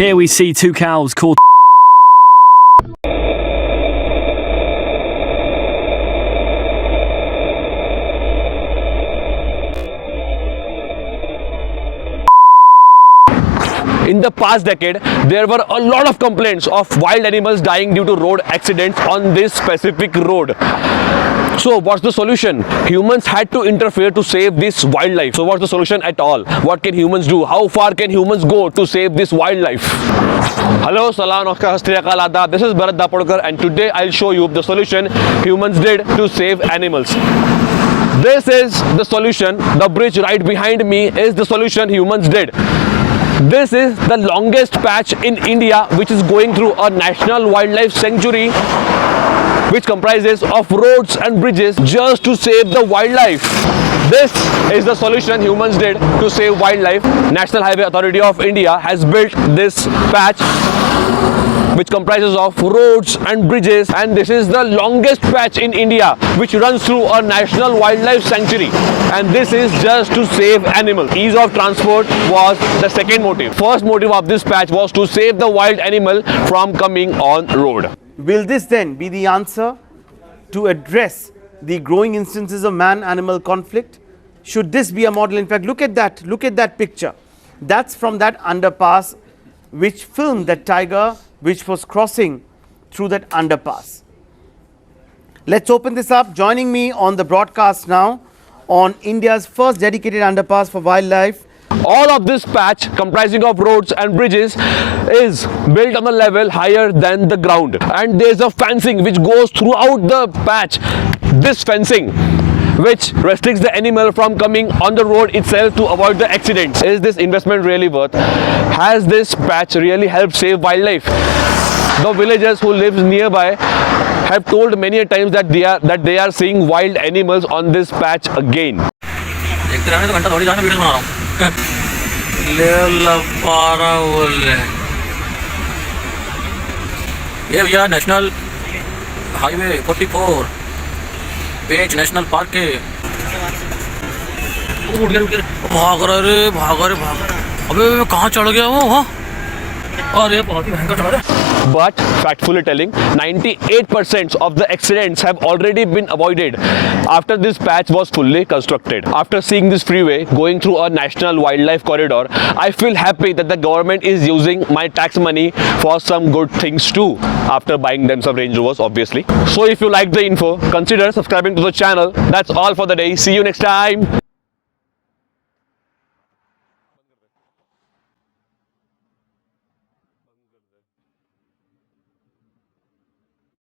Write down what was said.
Here we see two cows called In the past decade, there were a lot of complaints of wild animals dying due to road accidents on this specific road. So what's the solution? Humans had to interfere to save this wildlife. So what's the solution at all? What can humans do? How far can humans go to save this wildlife? Hello, Salam, Namaskar, Sat Sri Akal, Adab. This is Bharat Dapodkar, and today I'll show you the solution humans did to save animals. This is the solution. The bridge right behind me is the solution humans did. This is the longest patch in India which is going through a national wildlife sanctuary which comprises of roads and bridges just to save the wildlife. This is the solution humans did to save wildlife. National Highway Authority of India has built this patch which comprises of roads and bridges, and this is the longest patch in India which runs through a national wildlife sanctuary, and this is just to save animals. Ease of transport was the second motive. First motive of this patch was to save the wild animal from coming on road. Will this then be the answer to address the growing instances of man-animal conflict? Should this be a model? In fact, look at that picture. That's from that underpass which filmed that tiger which was crossing through that underpass. Let's open this up. Joining me on the broadcast now on India's first dedicated underpass for wildlife. All of this patch comprising of roads and bridges is built on a level higher than the ground, and there's a fencing which goes throughout the patch. This fencing which restricts the animal from coming on the road itself to avoid the accidents. Is this investment really worth? Has this patch really helped save wildlife? The villagers who live nearby have told many a times that they are seeing wild animals on this patch again. ये भैया national highway 44 पेंच national park के भाग रहा अबे कहाँ चढ़ गया वो? हाँ अरे बहुत ही भयंकर चढ़ रहा है. But factfully telling, 98% of the accidents have already been avoided after this patch was fully constructed. After seeing this freeway going through a national wildlife corridor, I feel happy that the government is using my tax money for some good things too, after buying them some Range Rovers obviously. So if you like the info, consider subscribing to the channel. That's all for the day. See you next time.